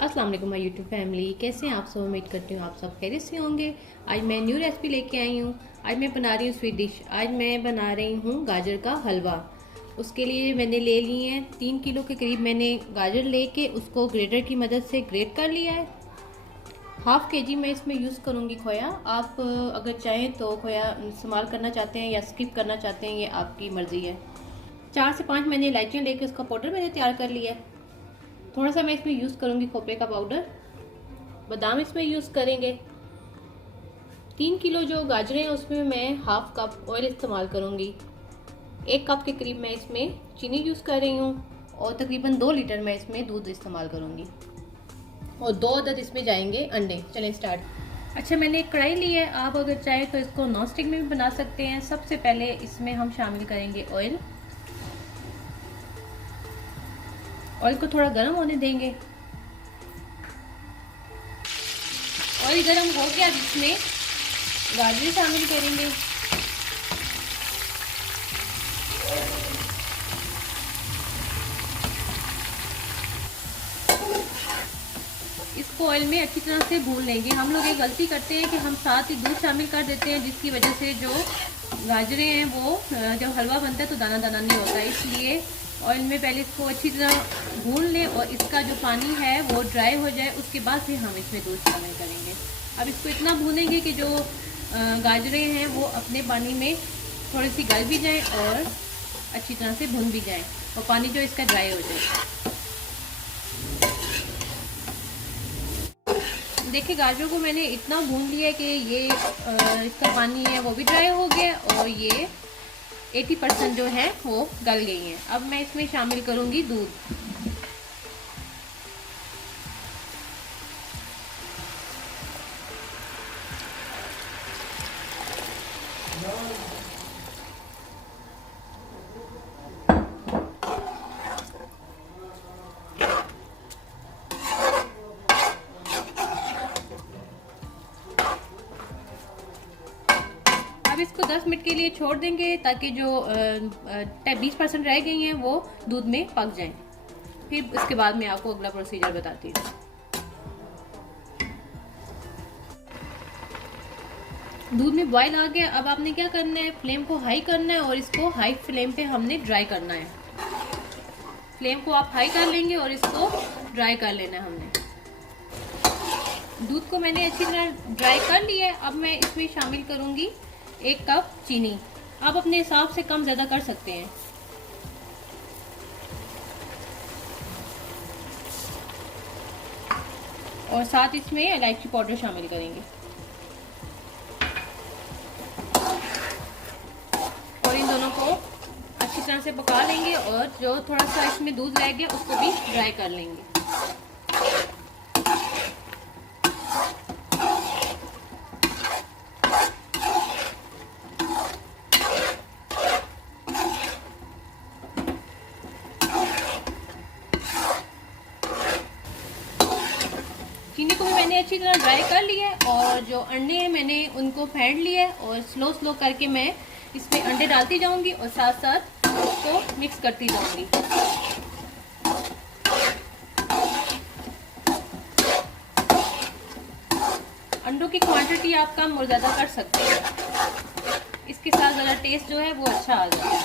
अस्सलाम वालेकुम my YouTube family, कैसे हैं आप सब। उम्मीद करती हूँ आप सब खैरियत से होंगे। आज मैं न्यू रेसिपी लेके आई हूँ। आज मैं बना रही हूँ स्वीट डिश। आज मैं बना रही हूँ गाजर का हलवा। उसके लिए मैंने ले लिए हैं 3 किलो के करीब। मैंने गाजर लेके उसको ग्रेटर की मदद से ग्रेट कर लिया है। हाफ के जी मैं इसमें यूज़ करूँगी खोया। आप अगर चाहें तो खोया इस्तेमाल करना चाहते हैं या स्किप करना चाहते हैं, ये आपकी मर्ज़ी है। 4 से 5 मैंने इलायचियाँ लेके उसका पाउडर मैंने तैयार कर लिया है। थोड़ा सा मैं इसमें यूज़ करूँगी खोपरे का पाउडर। बादाम इसमें यूज़ करेंगे। 3 किलो जो गाजरें हैं उसमें मैं हाफ कप ऑयल इस्तेमाल करूँगी। 1 कप के करीब मैं इसमें चीनी यूज़ कर रही हूँ और तकरीबन 2 लीटर मैं इसमें दूध इस्तेमाल करूँगी और 2 अदद इसमें जाएंगे अंडे। चलें स्टार्ट। अच्छा, मैंने एक कढ़ाई ली है। आप अगर चाहें तो इसको नॉन स्टिक में भी बना सकते हैं। सबसे पहले इसमें हम शामिल करेंगे ऑयल। ऑयल को थोड़ा गर्म होने देंगे। ऑयल गर्म हो गया, इसमें गाजर शामिल करेंगे। इसको ऑयल में अच्छी तरह से भून लेंगे। हम लोग एक गलती करते हैं कि हम साथ ही दूध शामिल कर देते हैं, जिसकी वजह से जो गाजरें हैं वो जब हलवा बनता है तो दाना दाना नहीं होता। इसलिए ऑयल में पहले इसको अच्छी तरह भून लें और इसका जो पानी है वो ड्राई हो जाए, उसके बाद फिर हम इसमें दूध शामिल करेंगे। अब इसको इतना भूनेंगे कि जो गाजरें हैं वो अपने पानी में थोड़ी सी गल भी जाएं और अच्छी तरह से भून भी जाएं और पानी जो इसका ड्राई हो जाए। देखिए, गाजरों को मैंने इतना भून लिया कि ये इसका पानी है वो भी ड्राई हो गया और ये 80% जो है वो गल गई हैं। अब मैं इसमें शामिल करूँगी दूध। अब इसको 10 मिनट के लिए छोड़ देंगे ताकि जो 20% रह गई हैं वो दूध में पक जाएं। फिर उसके बाद मैं आपको अगला प्रोसीजर बताती हूँ। दूध में बॉईल आ गया। अब आपने क्या करना है, फ्लेम को हाई करना है और इसको हाई फ्लेम पे हमने ड्राई करना है। फ्लेम को आप हाई कर लेंगे और इसको ड्राई कर लेना है हमने। दूध को मैंने अच्छी तरह ड्राई कर लिया है। अब मैं इसमें शामिल करूंगी 1 कप चीनी। आप अपने हिसाब से कम ज़्यादा कर सकते हैं। और साथ इसमें इलायची पाउडर शामिल करेंगे और इन दोनों को अच्छी तरह से पका लेंगे और जो थोड़ा सा इसमें दूध रह गया उसको भी ड्राई कर लेंगे। चीनी को भी मैंने अच्छी तरह ड्राई कर लिया है और जो अंडे हैं मैंने उनको फेंट लिया है और स्लो स्लो करके मैं इसमें अंडे डालती जाऊंगी और साथ साथ उसको मिक्स करती जाऊंगी। अंडों की क्वांटिटी आप कम और ज़्यादा कर सकते हैं, इसके साथ ज़रा टेस्ट जो है वो अच्छा आ जाए।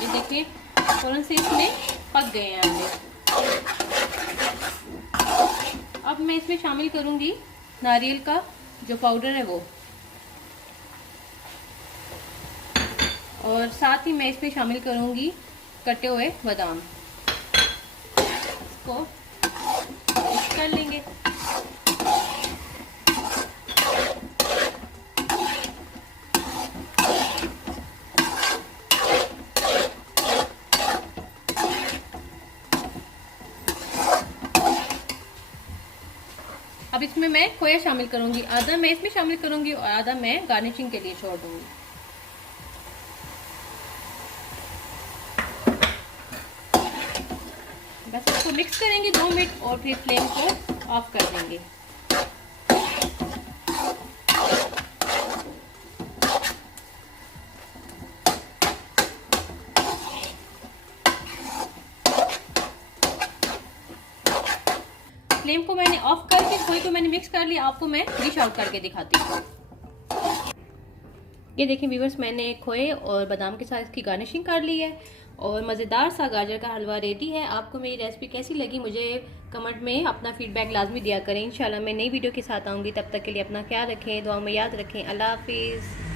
ये देखिए, फौरन से इसमें पक गए हैं अंडे। अब मैं इसमें शामिल करूंगी नारियल का जो पाउडर है वो, और साथ ही मैं इसमें शामिल करूंगी कटे हुए बादाम। इसको मिक्स कर लेंगे। अब इसमें मैं खोया शामिल करूंगी। आधा मैं इसमें शामिल करूंगी और आधा मैं गार्निशिंग के लिए छोड़ दूंगी। बस इसको मिक्स करेंगे 2 मिनट और फिर फ्लेम को ऑफ कर देंगे। फ्लेम को मैंने ऑफ करके खोए को मैंने मिक्स कर लिया। आपको मैं डिश आउट करके दिखाती हूँ। ये देखें व्यूअर्स, मैंने खोए और बादाम के साथ इसकी गार्निशिंग कर ली है और मज़ेदार सा गाजर का हलवा रेडी है। आपको मेरी रेसिपी कैसी लगी मुझे कमेंट में अपना फीडबैक लाजमी दिया करें। इंशाल्लाह मैं नई वीडियो के साथ आऊँगी। तब तक के लिए अपना ख्याल रखें, दुआ में याद रखें। अल्लाह हाफिज़।